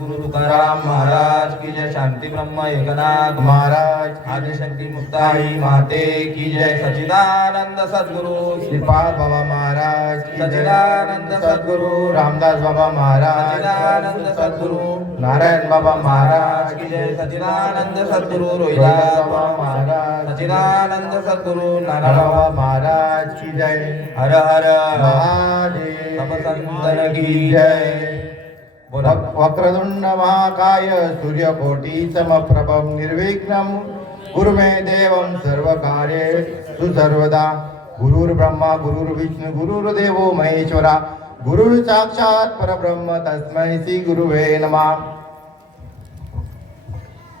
जय तुकाराम महाराज की जय शांती ब्रह्म एकनाथ महाराज आदिशक्ती मुक्ताई माते की जय सचिदानंद सद्गुरु श्रीपाद बाबा महाराज सचिदानंद सद्गुरु रामदास बाबा महाराज सचिदानंद सद्गुरु नारायण बाबा महाराज की जय सचिदानंद सद्गुरु रोहिदास बाबा महाराज सचिदानंद सद्गुरु नारायण बाबा महाराज की जय हर हर महादेव की जय। वक्रतुंड महाकाय सूर्यकोटी समप्रभम निर्विघ्नं गुरु मे देवं सर्वकार्ये सुसर्वदा. गुरुर्ब्रह्मा गुरुर्विष्णु गुरुर्देवो महेश्वरा. गुरुर् साक्षात परब्रह्म तस्मै श्री गुरुवे नमः.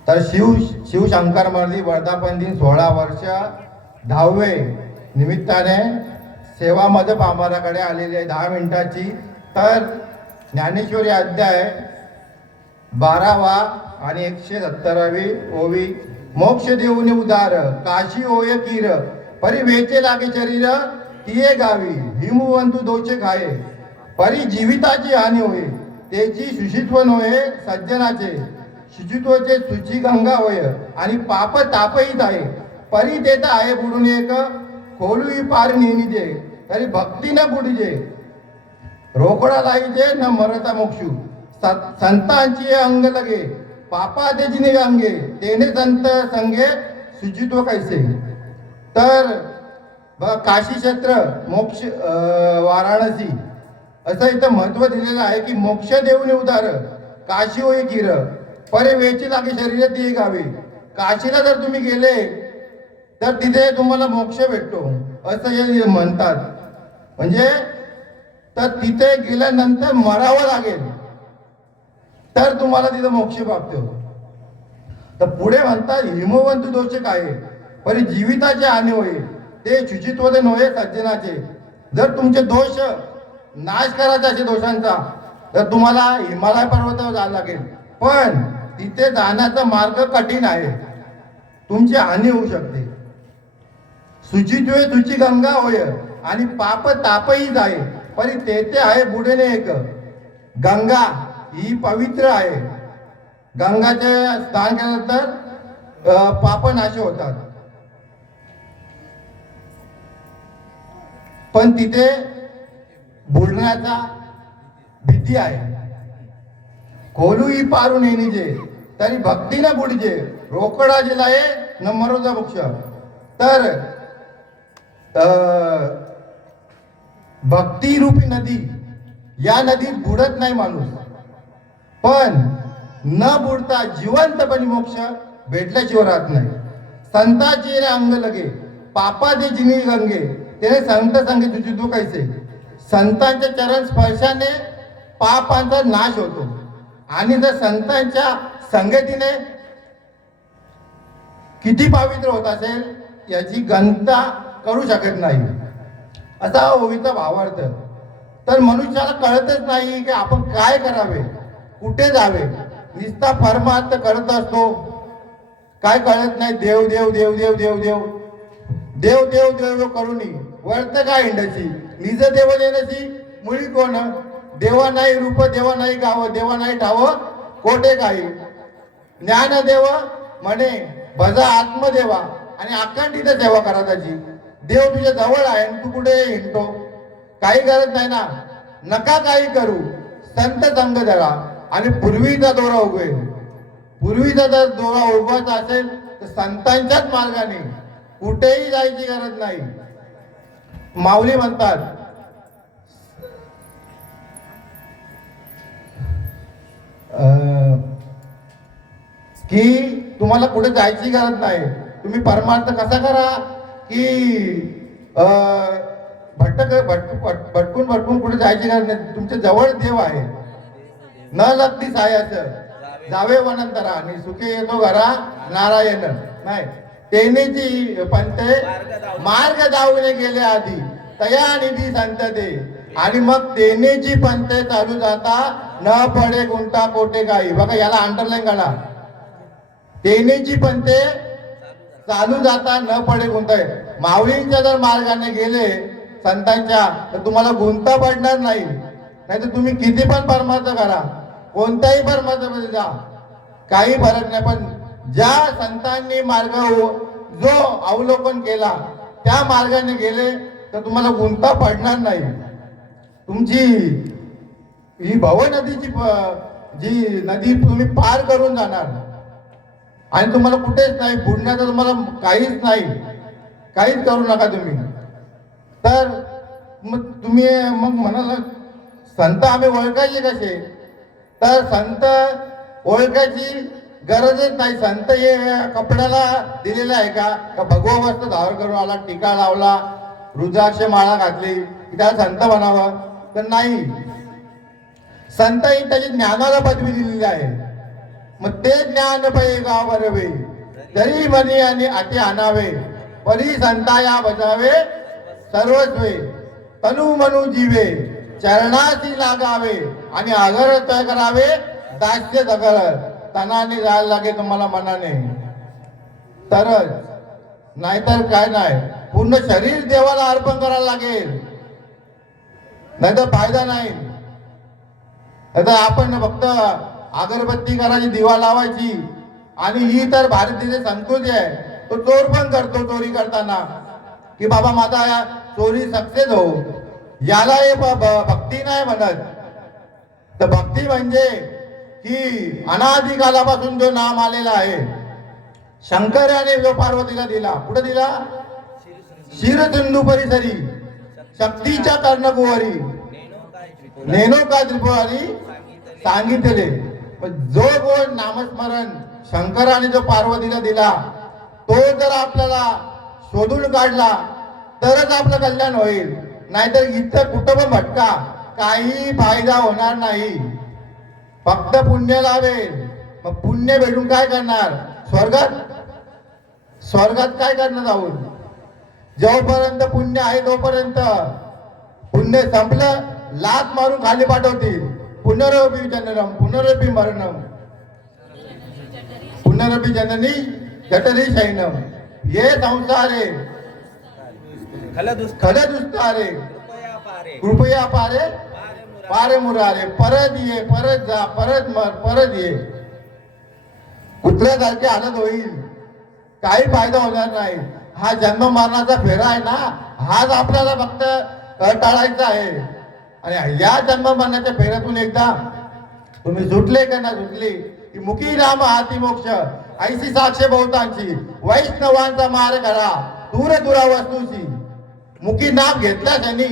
तर शिव शिवशंकर मर्दी वर्धापन दिन सोळा वर्ष दहावे निमित्ताने सेवामध्ये पामाराकडे आलेली आहे. दहा मिनिटाची. तर ज्ञानेश्वरी अध्याय बारावा आणि एकशे सत्तरावी ओवी. मोक्ष देऊन उदार काशी होय किर परी वेचे लागे शरीर तिये गावी हिमवंतू दोचे खाये. परी जीविताची हानी होय त्याची शुचित्व होय सज्जनाचे. शुचित्वचे सुची गंगा होय आणि पाप तापहीत आहे. परी देता आहे बुडून एक खोलू पार नेहमी दे तरी भक्ती न बुडीजे. रोकडा लाईजे न मरता मोक्षू. संतांची अंग लगे. पापा त्याची अंगे तेने संत संगे शुचित्व कैसे? तर काशी क्षेत्र मोक्ष वाराणसी. असं इथं महत्त्व दिलेलं आहे की मोक्ष देऊन उदार. काशी होई किर परे वेची लागे शरीर ती गावी. काशीला जर तुम्ही गेले तर तिथे तुम्हाला मोक्ष भेटतो. असं हे म्हणतात. म्हणजे तर तिथे गेल्यानंतर मरावं लागेल. तर तुम्हाला तिथं मोक्ष प्राप्त होतो तर पुढे म्हणतात हिमवंत दोष काय परी जीविताचे हानी होय ते शुचित्व नव्हे सज्जनाचे. जर तुमचे दोष नाश करायचे असे दोषांचा तर तुम्हाला हिमालय पर्वतावर जावं लागेल. पण तिथे जाण्याचा मार्ग कठीण आहे. तुमची हानी होऊ शकते. सुचित्वे तुची गंगा होय आणि पाप तापही जाय. पण तेथे आहे बुडेने एक. गंगा ही पवित्र आहे. गंगाचे स्नान केल्यानंतर पाप नाश होतात. पण तिथे बुडण्याचा भीती आहे. खोलूही पारून येणीजे तरी भक्तीने बुडजे. रोकडा जिलाये न मरोजा मोक्ष तर भक्तिरूपी नदी. या नदीत बुडत नाही माणूस. पण न बुडता जिवंतपणे मोक्ष भेटल्याशिवाय राहत नाही. संताचे रे अंग लगे. पापा दे जिनी गंगे. त्याने संत संगे तुझी तू कैसे संतांच्या चरण स्पर्शाने पापांचा नाश होतो. आणि जर संतांच्या संगतीने किती पावित्र होत असेल याची गणता करू शकत नाही. असा ओवीचा भावार्थ. तर मनुष्याला कळतच नाही की आपण काय करावे कुठे जावे. निस्ता परमार्थ करत असतो. काय कळत नाही? देव देव देव देव देव देव. देव देव देव देव वर्त काय हिंडशी? निज देव देण्याची मुळी कोण? देवा नाही रूप देवा नाही गाव देवा नाही ठाव कोठे काही? ज्ञान देव म्हणे भजा आत्मदेवा. आणि अखंडित सेवा करा त्याची. देव तुझ्या जवळ आहे तू कुठे हिंडतो? काही गरज नाही ना. नका काही करू. संत संग धरा आणि पूर्वीचा दोरा उगवेल पूर्वीचा जर दोरा उगवायचा असेल तर संतांच्याच मार्गाने कुठेही जायची गरज नाही. माऊली म्हणतात की तुम्हाला कुठे जायची गरज नाही. तुम्ही परमार्थ कसा करा? की अं, भटक भट भट- भटकून भटकून कुठे जायची गरज नाही. तुमच्या जवळ देव आहे. न लागती सायाचं. जावे वनंतरा. आणि सुखे येतो घरा नारायण. नाही. तेनेची पंते मार्ग जाऊने गेले आधी. तया निधी संत दे आणि मग तेनेची पंते चालू जाता. न पडे गुंटा कोटे काही बघा याला अंडरलाईन करा तेनेची पंते चालू जाता न पडे गुंताय. माऊलींच्या जर मार्गाने गेले संतांच्या तर तुम्हाला गुंता पडणार नाही. नाही तर तुम्ही किती पण परमार्थ करा. कोणत्याही परमार्थामध्ये जा. काही फरक नाही पण ज्या संतांनी मार्ग जो अवलोकन केला त्या मार्गाने गेले तर तुम्हाला गुंता पडणार नाही. तुमची ही भव नदीची प- जी नदी तुम्ही पार करून जाणार. आणि तुम्हाला कुठेच नाही बुडण्याचं तुम्हाला काहीच नाही. काहीच करू नका तुम्ही. तर मग तुम्ही मग म्हणाल संत आम्ही ओळखायचे कसे? तर संत ओळखायची गरजच नाही. संत हे कपड्याला दिलेला आहे का? का भगवा वस्त्र धारण करून आला टीका लावला रुद्राक्ष माळा घातली त्याला संत म्हणावं? तर नाही. संत ही त्याची ज्ञानाला पदवी दिलेली आहे. मग ते ज्ञान पै गाव बरवे जरी मनी आणि अति आणावे परी संता या बजावे सर्वस्वे तनु मनु जीवे चरणाशी लागावे आणि आगर तय करावे दास्य दगर तनाने जायला लागे तुम्हाला मनाने. तरच नाहीतर काय नाही पूर्ण शरीर देवाला अर्पण करायला लागेल. नाहीतर फायदा नाही. आपण फक्त अगरबत्ती करायची दिवा लावायची. आणि ही तर भारतीय संस्कृती आहे. तो चोर पण करतो चोरी करताना. की बाबा माझा चोरी सक्सेस हो. याला हे भक्ती नाही म्हणत. तर भक्ती म्हणजे की अनादिकालापासून जो नाम आलेला आहे. शंकराने जो पार्वतीला दिला. कुठे दिला? शिरसिंधू परिसरी. शक्तीच्या कर्णकुवारी नेनो का त्रिपुरारी. सांगितले. जो गोड नामस्मरण शंकराने जो पार्वतीला दिला तो जर आपल्याला शोधून काढला तरच आपलं कल्याण होईल. नाहीतर इथं कुठं पण भटका. काही फायदा होणार नाही. फक्त पुण्य लावेल मग पुण्य भेटून काय करणार? स्वर्गात? स्वर्गात काय करणार जाऊन? जोपर्यंत पुण्य आहे तोपर्यंत. पुण्य संपलं लात मारून खाली पाठवतील. पुनरपी जननम पुनरपी मरणम पुनरपी जननी जठरी शैनम ये संसारे खलदुस्त खले कृपया पारे पारे मुरारे परत ये परत जा परत मर परत ये कुत्र्यासारखी हालत होईल काही फायदा होणार नाही. हा जन्म मरणाचा फेरा आहे ना हाच आपल्याला फक्त अ, टाळायचा आहे. आणि या जन्म मरणाच्या फेऱ्यातून एकदा तुम्ही झुटले का ना झुटले? की मुखी राम हाती मोक्ष ऐशी साक्षे बहुतांची वैष्णवांचा मार करा दूर दुरा वस्तूची मुखी नाम घेतला त्यांनी.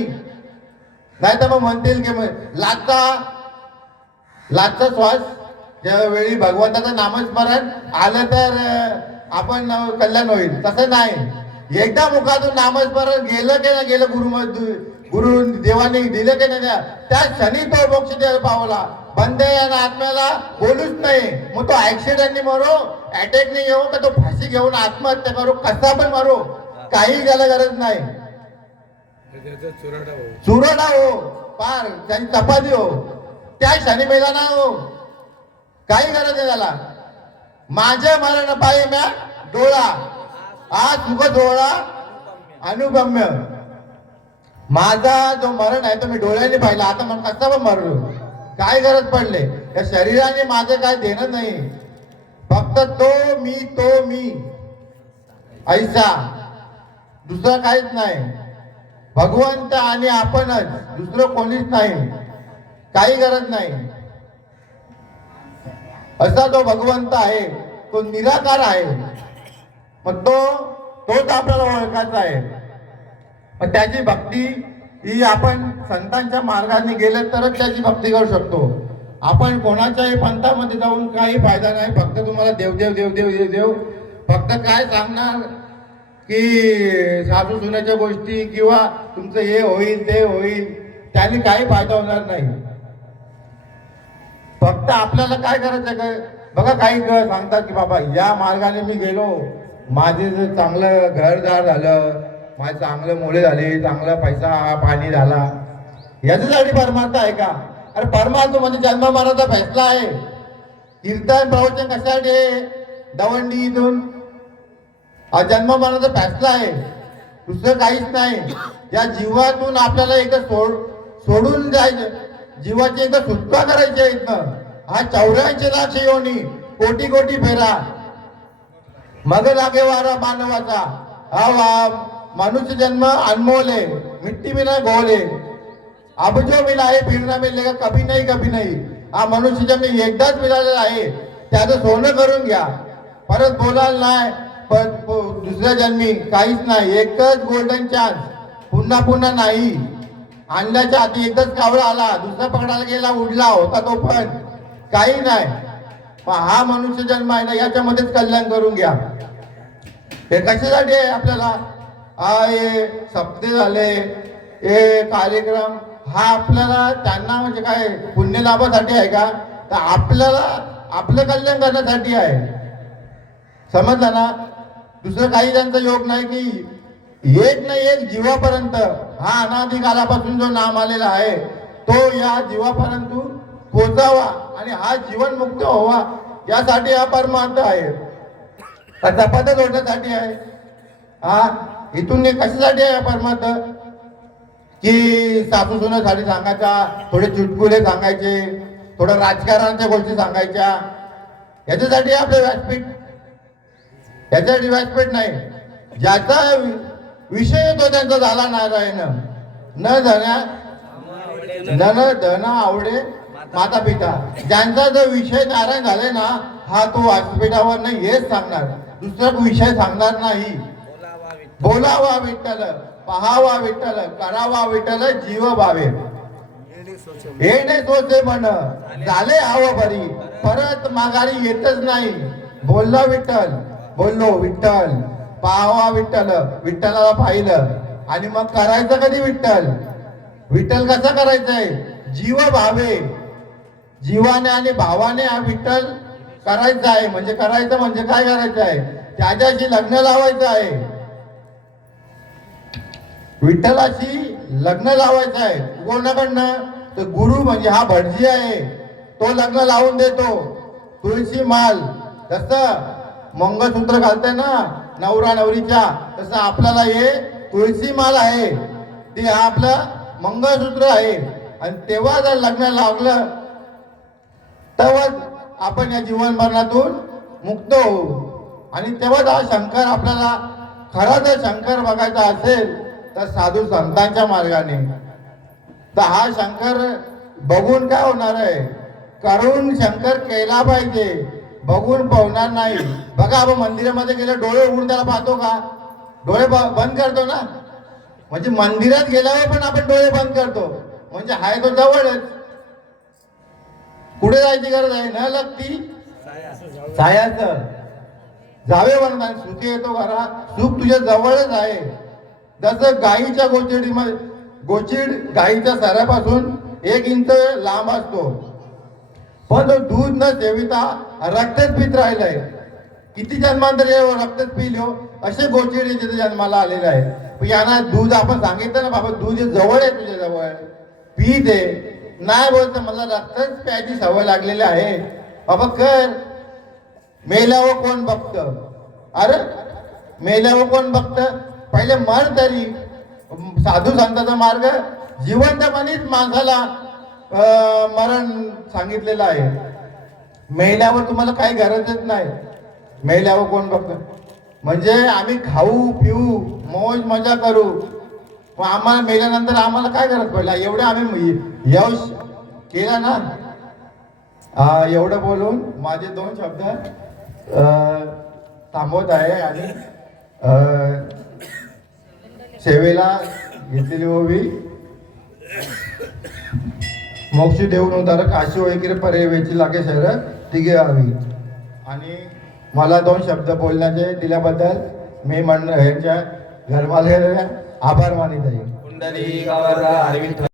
नाही तर मग म्हणतील की मग लाचा श्वास ज्यावेळी भगवंताचं नामस्मरण आलं तर आपण कल्याण होईल. तसं नाही. एकदा मुखातून नामस्मरण गेलं की ना गेलं गुरु गुरु देवाने दिलं की नाही त्या- त्या क्षणी तो मोक्ष द्यायला पावला. बंदे या आत्म्याला बोलूच नाही. मग तो ऍक्सिडेंटनी मरो अटॅकने येऊ का तो फाशी घेऊन आत्महत्या करू? कसा पण मारू. काही त्याला गरज नाही. चुरडा हो. पार त्यांनी चपाती हो. त्या क्षणी मैदाना हो. काही गरज नाही त्याला. माझ्या मरण पाय म्या डोळा. आज सुख डोळा अनुगम्य. माझा जो मरण आहे तो मी डोळ्यांनी पाहिला. आता मग कसा पण मरलो? काय गरज पडले? या शरीराने माझं काय देणं नाही. फक्त तो मी तो मी. ऐसा. दुसरं काहीच नाही. भगवंत आणि आपणच. दुसरं कोणीच नाही. काही गरज नाही. असा जो भगवंत आहे. तो निराकार आहे. मग तो तोच आपल्याला ओळखायचा आहे. मग त्याची भक्ती ही आपण संतांच्या मार्गाने गेले तरच त्याची भक्ती करू शकतो. आपण कोणाच्याही पंथामध्ये जाऊन काही फायदा नाही. फक्त तुम्हाला देवदेव देवदेव देवदेव फक्त काय सांगणार? की सासू सुनाच्या गोष्टी किंवा तुमचं हे होईल ते होईल त्याने काही फायदा होणार नाही. फक्त आपल्याला काय करायचं काय बघा काही सांगतात की बाबा या मार्गाने मी गेलो. माझे जर चांगलं घरदार झालं माझे चांगलं मुले झाले चांगला पैसा पाणी झाला. याच्यासाठी परमार्थ आहे का? अरे परमार्थ म्हणजे जन्म मरणाचा फैसला आहे. कीर्तन प्रवचन कशासाठी दवंडी इथून. हा जन्म मरणाचा फैसला आहे. दुसरं काहीच नाही. या जीवातून आपल्याला एकदा सोड सोडून जायचं. जीवाची एकदा सुटका करायची आहे इथनं. हा चौऱ्याऐंशी लाख योनी. कोटी कोटी फेरा. मग लागे वारा मानवाचा हा वा मनुष्य जन्म अनमोल है मिट्टी में ना गोल। है अब जो मिला है फिर ना मिलेगा कभी नाही कभी नाही। हा मनुष्य जन्म एकदाच मिळालेला आहे त्याचं सोनं करून घ्या. परत बोलायला नाही पण दुसऱ्या जन्मी काहीच नाही एकच गोल्डन चान्स पुन्हा पुन्हा नाही. अंड्याच्या आधी एकदाच कावळा आला दुसरा पकडायला गेला उडला होता तो पण. काही नाही. पण हा मनुष्य जन्म आहे ना याच्यामध्येच कल्याण करून घ्या. हे कशासाठी आहे आपल्याला? हा हे सप्ते झाले. हे कार्यक्रम हा आपल्याला त्यांना म्हणजे काय पुण्य लाभासाठी आहे का? तर आपल्याला आपलं कल्याण करण्यासाठी आहे. समजलं ना? दुसरं काही त्यांचा योग नाही की एक नाही एक जीवापर्यंत. हा अनाधिकारापासून जो नाम आलेला आहे तो या जीवापर्यंत पोचावा आणि हा जीवन मुक्त व्हावा यासाठी हा परमार्थ आहे. चपात्या जोडण्यासाठी आहे. हा इथून ते कशासाठी आहे हा परमार्थ? की सासू सुनासाठी सांगायचा थोडे चुटकुले सांगायचे थोडं राजकारणाच्या गोष्टी सांगायच्या. याच्यासाठी आहे आपलं व्यासपीठ. याच्यासाठी व्यासपीठ नाही. ज्याचा विषय तो त्यांचा झाला नारायण. न धना न धन आवडे माता पिता ज्यांचा जो विषय नारायण झालाय ना हा तो व्यासपीठावर नाही हेच सांगणार. दुसरा विषय सांगणार नाही. बोलावा विठ्ठल पहावा विठ्ठल करावा विठ्ठल जीव भावे. हे नाही तोचे म्हण झाले. हवं बरी. परत माघारी येतच नाही. बोललो विठ्ठल बोललो विठ्ठल. पाहावा विठ्ठल विठ्ठलाला पाहिलं. आणि मग करायचं कधी विठ्ठल? विठ्ठल कसा करायचंय? जीव भावे. जीवाने आणि भावाने हा विठ्ठल करायचा आहे. म्हणजे करायचं म्हणजे काय करायचं आहे? त्याच्याशी लग्न लावायचं आहे. विठ्ठलाशी लग्न लावायचं आहे. कोणाकडनं? तर गुरु म्हणजे हा भटजी आहे. तो लग्न लावून देतो. तुळशी माल. जसं मंगळसूत्र घालते ना नवरा नवरीच्या तसं आपल्याला हे तुळशी माल आहे. ते हा आपलं मंगळसूत्र आहे. आणि तेव्हा जर लग्न लागलं तेव्हाच आपण या जीवन मरणातून मुक्त होऊ. आणि तेव्हा हा शंकर आपल्याला खरा जर शंकर बघायचा असेल तर साधू संतांच्या मार्गाने. तर हा शंकर बघून काय होणार आहे? करून शंकर केला पाहिजे. बघून पावणार नाही. बघा आपण मंदिरामध्ये गेलं डोळे उघडून त्याला पाहतो का? डोळे ब- बंद करतो ना? म्हणजे मंदिरात गेल्यावर पण आपण डोळे बंद करतो. म्हणजे हाय तो जवळच. कुठे जायची गरज आहे? न लागती? सायाच. जावे म्हणतात सुखी येतो घरा सुख तुझ्या जवळच आहे. जसं गाईच्या गोचिडीमध्ये गोचिड गाईच्या सऱ्यापासून एक इंच लांब असतो. पण तो दूध न सेविता रक्तच पित राहिलाय किती जन्मांतर रक्तच पिलो हो? असे गोचिडी तिथे जन्माला आलेले आहे यांना दूध आपण सांगितलं ना बाबा दूध जवळ आहे तुझ्या जवळ. पी दे नाही बोलत मला रक्तच प्यायची सवय लागलेली आहे. बाबा कर. मेल्यावर कोण बघत? अरे मेल्यावर कोण बघत? पहिले मर तरी. साधू संताचा मार्ग जिवंतपणीच माणसाला मरण सांगितलेलं आहे. मेल्यावर तुम्हाला काही गरजच नाही. मेल्यावर कोण बघत? म्हणजे आम्ही खाऊ पिऊ मौज मजा करू. पण आम्हाला मेल्यानंतर आम्हाला काय गरज पडला? एवढं आम्ही यश केला ना? एवढं बोलून माझे दोन शब्द थांबवत आहे आणि सेवेला घेतलेली ओवी. मोक्षी देऊन उदारक काशी वगैरे परे वेची लागे शहर तिघे हवी आणि मला दोन शब्द बोलण्याचे दिल्याबद्दल मी म्हण यांच्या घरमालक आभार मानित आहे. पुंडरी